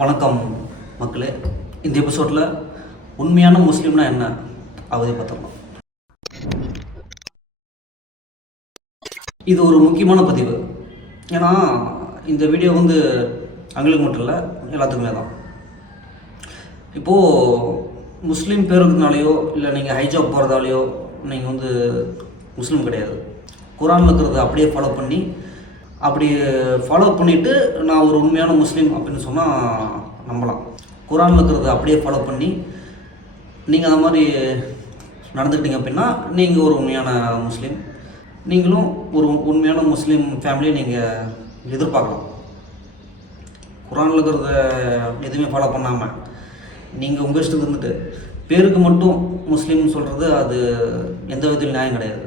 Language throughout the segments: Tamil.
வணக்கம் மக்களே. இந்த எபிசோடில் உண்மையான முஸ்லீம்னா என்ன அவதி பார்த்துடலாம். இது ஒரு முக்கியமான பதிவு. ஏன்னா இந்த வீடியோ அவங்களுக்கு மட்டும் இல்லை, எல்லாத்துக்குமே தான். இப்போது முஸ்லீம் பேருக்குனாலேயோ இல்லை நீங்கள் ஹைஜாப் போகிறதாலேயோ நீங்கள் முஸ்லீம் கிடையாது. குரானில் இருக்கிறத அப்படியே ஃபாலோ பண்ணிவிட்டு நான் ஒரு உண்மையான முஸ்லீம் அப்படின்னு சொன்னால் நம்பலாம். குரானில் இருக்கிறத அப்படியே ஃபாலோ பண்ணி நீங்கள் அந்த மாதிரி நடந்துக்கிட்டீங்க அப்படின்னா நீங்கள் ஒரு உண்மையான முஸ்லீம். நீங்களும் ஒரு உண்மையான முஸ்லீம் ஃபேமிலியை நீங்கள் எதிர்பார்க்கலாம். குரானில் இருக்கிறத எதுவுமே ஃபாலோ பண்ணாமல் நீங்கள் உங்கள் இஷ்டத்துக்கு இருந்துட்டு பேருக்கு மட்டும் முஸ்லீம்னு சொல்கிறது அது எந்த விதத்தில் நியாயம் கிடையாது.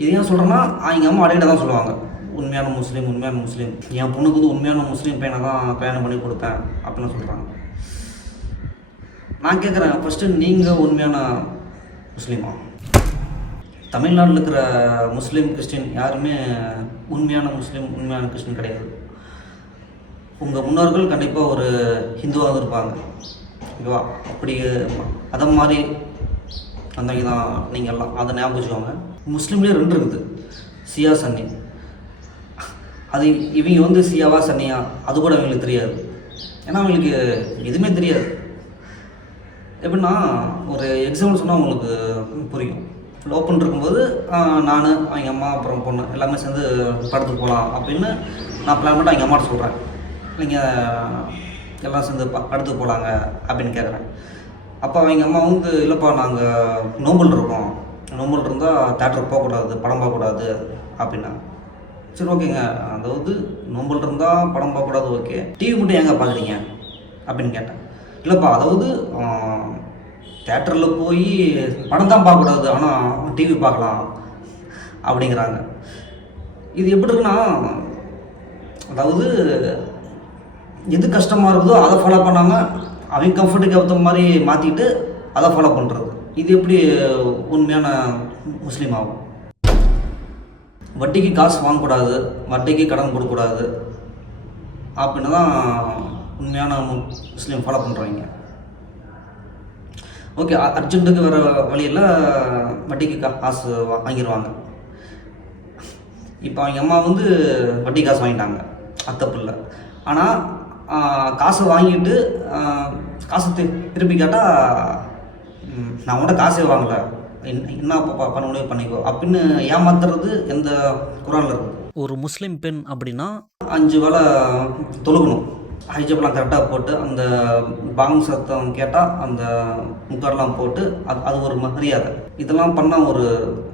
இது ஏன் சொல்கிறேன்னா, எங்கள் அம்மா அடையிட தான் சொல்லுவாங்க, உண்மையான முஸ்லீம். என் பொண்ணுக்கு உண்மையான முஸ்லீம் பையனை தான் கல்யாணம் பண்ணி கொடுப்பேன் அப்படின்னு சொல்கிறாங்க. நான் கேட்குறேன், ஃபஸ்ட்டு நீங்கள் உண்மையான முஸ்லீமா? தமிழ்நாட்டில் இருக்கிற முஸ்லீம் கிறிஸ்டின் யாருமே உண்மையான முஸ்லீம் உண்மையான கிறிஸ்டின் கிடையாது. உங்கள் முன்னோர்கள் கண்டிப்பாக ஒரு ஹிந்துவாக இருந்திருப்பாங்க, ஓகேவா? அப்படி அதை மாதிரி வந்தவங்க தான் நீங்கள் எல்லாம். அதை ஞாபகம் வச்சுக்கோங்க. முஸ்லீம்லேயே 2 இருக்குது, சியா சன்னி. அது இவங்க சியாவா சன்னியா அது கூட அவங்களுக்கு தெரியாது. ஏன்னா அவங்களுக்கு எதுவுமே தெரியாது. எப்படின்னா, ஒரு எக்ஸாம்பிள் சொன்னால் அவங்களுக்கு புரியும். ஓப்பன் இருக்கும்போது நான், அவங்க அம்மா, அப்புறம் பொண்ணு எல்லாமே சேர்ந்து படத்துக்கு போகலாம் அப்படின்னு நான் பிளான் பண்ணிட்டு அவங்க அம்மாட்ட சொல்கிறேன், நீங்கள் எல்லாம் சேர்ந்து படத்துக்கு போகலாங்க அப்படின்னு கேட்குறேன். அப்போ அவங்க அம்மா இல்லைப்பா, நாங்கள் நோம்பல் இருக்கோம், நோம்பல் இருந்தால் தேட்டருக்கு போகக்கூடாது, படம் பார்க்கக்கூடாது அப்படின்னா. சரி, ஓகேங்க, நோம்பல் இருந்தால் படம் பார்க்கக்கூடாது, ஓகே, டிவி மட்டும் ஏங்க பார்க்குறீங்க அப்படின்னு கேட்டேன். இல்லைப்பா, தேட்டரில் போய் படம் தான் பார்க்கக்கூடாது, ஆனால் டிவி பார்க்கலாம் அப்படிங்கிறாங்க. இது எப்படி இருக்குன்னா, எது கஷ்டமாக இருக்குதோ அதை ஃபாலோ பண்ணாமல் அவங்க கம்ஃபர்ட்டுக்கு ஏற்ற மாதிரி மாற்றிட்டு அதை ஃபாலோ பண்ணுறது. இது எப்படி உண்மையான முஸ்லீம் ஆகும்? வட்டிக்கு காசு வாங்கக்கூடாது, வட்டிக்கு கடன் கொடுக்கக்கூடாது அப்படின்னு தான் உண்மையான முஸ்லீம் ஃபாலோ பண்ணுறவங்க. ஓகே, அர்ஜென்ட்டுக்கு வர வழியில் வட்டிக்கு காசு வாங்கிடுவாங்க. இப்போ அவங்க அம்மா வட்டி காசு வாங்கிட்டாங்க, அது தப்பு இல்லை. ஆனால் காசை வாங்கிட்டு காசை திருப்பி கேட்டால், நான் உங்கள்கிட்ட காசே வாங்கலை, என்ன பண்ண முடியும் பண்ணிக்கோ அப்படின்னு ஏமாத்துறது எந்த குரானில் இருக்குது? ஒரு முஸ்லீம் பெண் அப்படின்னா 5 வேளை தொழுகணும், ஹைஜப்லாம் கரெக்டாக போட்டு, அந்த பாங் சத்தம் கேட்டால் அந்த முக்காடெலாம் போட்டு, அது ஒரு மரியாதை. இதெல்லாம் பண்ணால் ஒரு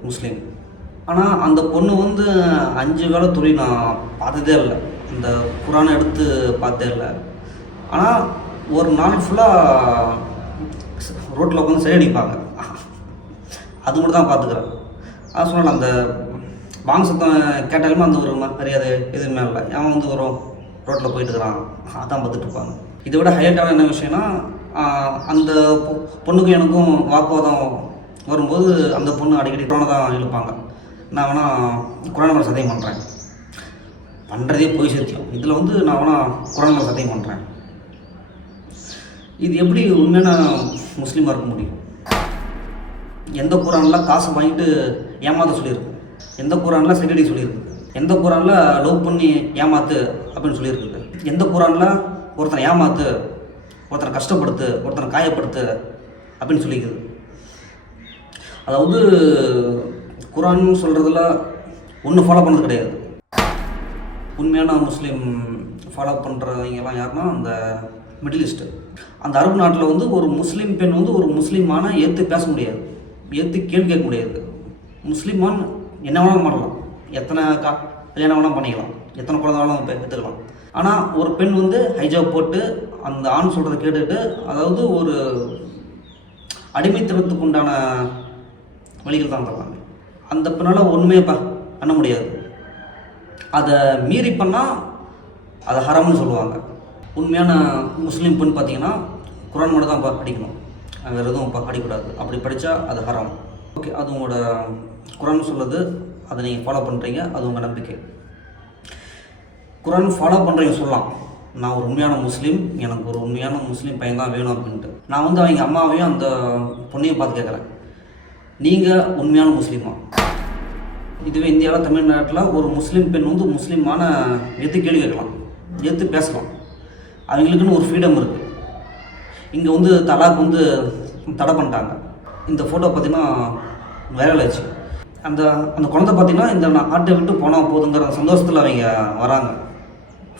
முஸ்லீம். ஆனால் அந்த பொண்ணு 5 வேளை தொழி நான் பார்த்ததே இல்லை, இந்த குரானை எடுத்து பார்த்தே இல்லை. ஆனால் ஒரு நாள் ஃபுல்லாக ரோட்டில் உட்காந்து சரி அடிப்பாங்க, அது மட்டும் தான் பார்த்துக்கிறேன். அதான் சொன்னேன், அந்த பாங் சத்தம் கேட்டாலுமே அந்த ஒரு மரியாதை எதுவுமே இல்லை. அவன் ஒரு ரோட்டில் போயிட்டு இருக்கிறான், அதான் பார்த்துட்டு இருப்பாங்க. இதை விட ஹைலைட்டான என்ன விஷயம்னா, அந்த பொண்ணுக்கும் எனக்கும் வாக்குவாதம் வரும்போது அந்த பொண்ணு அடிக்கடி குரானை தான் இழுப்பாங்க. நான் வேணால் குரான் மேலே சத்தியம் பண்ணுறேன், பண்ணுறதே போய் சத்தியம், இதில் நான் வேணால் குரான் மேலே சத்தியம் பண்ணுறேன். இது எப்படி உண்மையான முஸ்லீமாக இருக்க முடியும்? எந்த குரானில் காசு வாங்கிட்டு ஏமாற்ற சொல்லியிருக்கு? எந்த குரானில் செகடி சொல்லியிருக்கு? எந்த குரானில் லவ் பண்ணி ஏமாத்து அப்படின்னு சொல்லியிருக்குது? எந்த குரானில் ஒருத்தனை ஏமாத்து, ஒருத்தனை கஷ்டப்படுத்து, ஒருத்தனை காயப்படுத்து அப்படின்னு சொல்லியிருக்குது? குரான் சொல்கிறதுல ஒன்றும் ஃபாலோ பண்ணது கிடையாது. உண்மையான முஸ்லீம் ஃபாலோ பண்ணுறவங்கலாம் யாருன்னா அந்த மிடில் ஈஸ்ட்டு, அந்த அரபு நாட்டில் ஒரு முஸ்லீம் பெண் ஒரு முஸ்லீமான ஏற்று பேச முடியாது, ஏற்று கேள்வி கேட்க முடியாது. முஸ்லீமான் என்ன வேணாலும் பண்ணலாம், எத்தனை கல்யாணம் வேணால் பண்ணிக்கலாம், எத்தனை குழந்தை வேணாலும் பெற்றுக்கலாம். ஆனால் ஒரு பெண் ஹைஜாப் போட்டு அந்த ஆண் சொல்கிறத கேட்டுக்கிட்டு, ஒரு அடிமைத்தனத்துக்கு உண்டான வழிகள் தான் தருவாங்க. அந்த பெண்ணால் ஒன்றுமே பண்ண முடியாது. அதை மீறி பண்ணால் அதை ஹராம்னு சொல்லுவாங்க. உண்மையான முஸ்லீம் பெண் பார்த்தீங்கன்னா குரான் மட்டும் தான் படிக்கணும், வேறு எதுவும் படிக்கக்கூடாது. அப்படி படித்தா அது ஹராம். ஓகே, அது உங்களோட குரான் சொல்லுது, அதை நீங்கள் ஃபாலோ பண்ணுறீங்க, அது உங்கள் நம்பிக்கை. குரான் ஃபாலோ பண்ணுறீங்க சொல்லலாம், நான் ஒரு உண்மையான முஸ்லீம், எனக்கு ஒரு உண்மையான முஸ்லீம் பையன் தான் வேணும் அப்படின்ட்டு. நான் வந்து அவங்க அம்மாவையும் அந்த பொண்ணையும் பார்த்து கேட்குறேன், நீங்கள் உண்மையான முஸ்லீமா? இதுவே இந்தியாவில் தமிழ்நாட்டில் ஒரு முஸ்லீம் பெண் வந்து முஸ்லீமான எதிர்த்து கேள்வி கேட்கலாம், எதிர்த்து பேசலாம், அவங்களுக்குன்னு ஒரு ஃப்ரீடம் இருக்குது. இங்கே வந்து தலாக் வந்து தடை பண்ணிட்டாங்க. இந்த ஃபோட்டோ பார்த்திங்கன்னா வைரல் ஆச்சு. அந்த அந்த குழந்தை பார்த்திங்கன்னா இந்த நாட்டை விட்டு போனால் போதுங்கிற சந்தோஷத்தில் அவங்க வராங்க.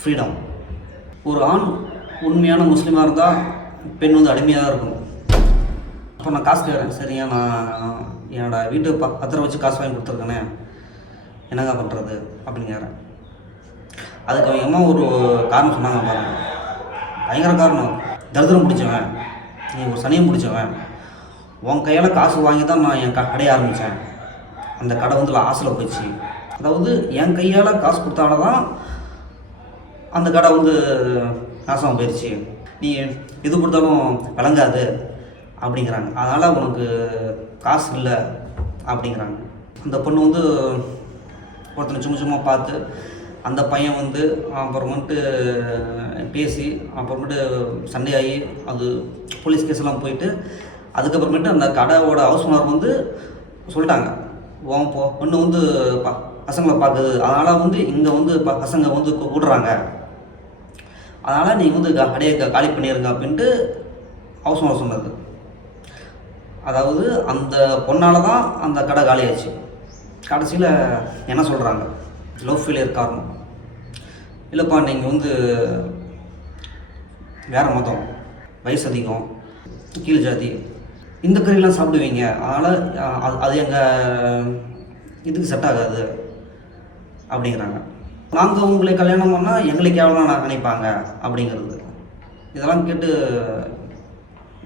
ஃப்ரீடம். ஒரு ஆண் உண்மையான முஸ்லீமாக இருந்தால் பெண் வந்து அடிமையாக தான் இருக்கணும். அப்போ நான் காசு கேட்குறேன், சரியா நான் என்னோடய வீட்டு பத்திரம் வச்சு காசு வாங்கி கொடுத்துருக்கேனே, என்னங்க பண்ணுறது அப்படின்னு கேட்குறேன். அதுக்கு அவங்க அம்மா ஒரு காரணம் சொன்னாங்க பாருங்க, பயங்கர காரணம். தரித்திரம் பிடிச்சவன், நீ ஒரு சனியம் பிடிச்சவன், உன் கையால் காசு வாங்கி தான் நான் என் கடையை ஆரம்பித்தேன், அந்த கடை வந்து ஆசையில் போயிடுச்சு. அதாவது என் கையால் காசு கொடுத்தால தான் அந்த கடை வந்து நாசமாக போயிடுச்சு, நீ எது கொடுத்தாலும் விளங்காது அப்படிங்கிறாங்க. அதனால் உனக்கு காசு இல்லை அப்படிங்கிறாங்க. அந்த பொண்ணு வந்து ஒருத்தனை சும்மா பார்த்து அந்த பையன் வந்து அப்புறமேட்டு பேசி அப்புறமேட்டு சண்டையாகி அது போலீஸ் கேஸ்லாம் போயிட்டு அதுக்கப்புறமேட்டு அந்த கடையோட ஹவுஸ் ஓனர் வந்து சொல்லிட்டாங்க, பொண்ணு வந்து பசங்களை பார்க்குது, அதனால் வந்து இங்கே வந்து பசங்க வந்து விடுறாங்க, அதனால் நீங்கள் வந்து கடையை காலி பண்ணிடுங்க அப்படின்ட்டு ஹவுஸ் ஓனர் சொன்னது. அதாவது அந்த பொண்ணால் தான் அந்த கடை காலியாச்சு. கடைசியில் என்ன சொல்கிறாங்க, லவ் ஃபெயிலியர் காரணம் இல்லைப்பா, நீங்கள் வந்து வேறு மதம், வயசு அதிகம், கீழ் ஜாதி, இந்த கறியெல்லாம் சாப்பிடுவீங்க, அதனால் அது எங்கள் இதுக்கு செட் ஆகாது அப்படிங்கிறாங்க. நாங்கள் உங்களை கல்யாணம் பண்ணால் எங்களை கேவலம் நினைப்பாங்க அப்படிங்கிறது. இதெல்லாம் கேட்டு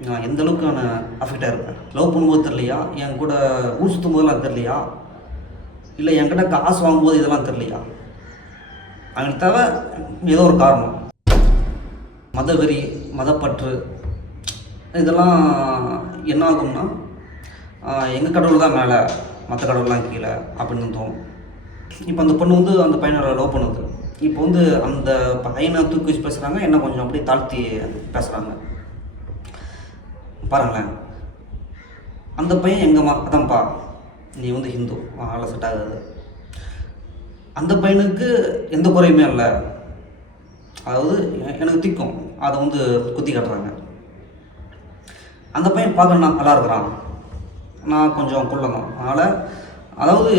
நான் எந்த அளவுக்கு நான் அஃபெக்டாக இருப்பேன். லவ் பண்ணும்போது தெரியலையா, என் கூட ஊர் சுற்றும் போதெல்லாம் தெரியலையா, இல்லை என்கிட்ட காசு வாங்கும்போது இதெல்லாம் தெரியலையா, அவங்களுக்கு தேவை ஏதோ ஒரு காரணம். மதவெறி, மதப்பற்று, இதெல்லாம் என்ன ஆகும்னா எங்கள் கடவுள் தான் மேலே, மற்ற கடவுள்லாம் கீழே அப்படின்னு தோணும். இப்போ அந்த பொண்ணு வந்து அந்த பையனை லவ் பண்ணுது. இப்போ வந்து அந்த பையனை தூக்கி வச்சு பேசுகிறாங்க, என்ன கொஞ்சம் அப்படியே தாழ்த்தி பேசுகிறாங்க. பாருங்களேன், அந்த பையன் எங்கம்மா அதான்ப்பா, நீ வந்து ஹிந்து, அதனால் செட் ஆகாது. அந்த பையனுக்கு எந்த குறையுமே இல்லை, அதாவது எனக்கு திக்கும், அதை வந்து குத்தி காட்டுறாங்க. அந்த பையன் பார்க்க நல்லா இருக்கிறான், நான் கொஞ்சம் குள்ள தான், அதனால் அதாவது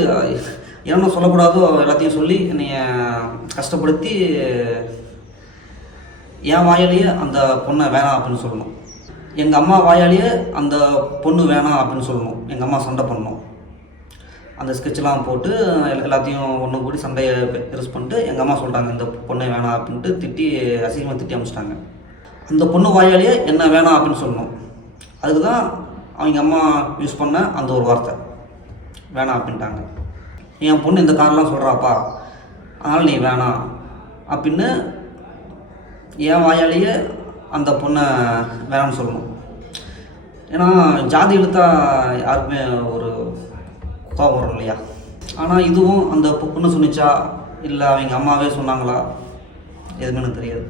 என்னென்ன சொல்லக்கூடாதோ எல்லாத்தையும் சொல்லி என்னை கஷ்டப்படுத்தி என் வாயாலேயே அந்த பொண்ணை வேணாம் அப்படின்னு சொல்லணும், எங்கள் அம்மா வாயாலேயே அந்த பொண்ணு வேணாம் அப்படின்னு சொல்லணும், எங்கள் அம்மா சண்டை பண்ணணும். அந்த ஸ்கெட்செலாம் போட்டு எல்லாத்தையும் ஒன்று கூடி சண்டையை பெருசு பண்ணிட்டு எங்கள் அம்மா சொல்லிட்டாங்க இந்த பொண்ணை வேணாம் அப்படின்ட்டு திட்டி அசிங்கமாக திட்டி அனுப்பிச்சிட்டாங்க. அந்த பொண்ணு வாயாலேயே என்ன வேணாம் அப்படின்னு சொல்லணும். அதுக்கு தான் அவங்க அம்மா யூஸ் பண்ண அந்த ஒரு வார்த்தை வேணாம் அப்படின்ட்டாங்க. என் பொண்ணு இந்த காரெலாம் சொல்கிறாப்பா, அதனால் நீ வேணாம் அப்படின்னு என் வாயாலேயே அந்த பொண்ணை வேணாம்னு சொல்லணும். ஏன்னா ஜாதி எடுத்தா யாருக்குமே ஒரு கோபம் வரும் இல்லையா. ஆனால் இதுவும் அந்த பொண்ணு சொன்னிச்சா இல்லை அவங்க அம்மாவே சொன்னாங்களா, எதுவுமே எனக்கு தெரியாது.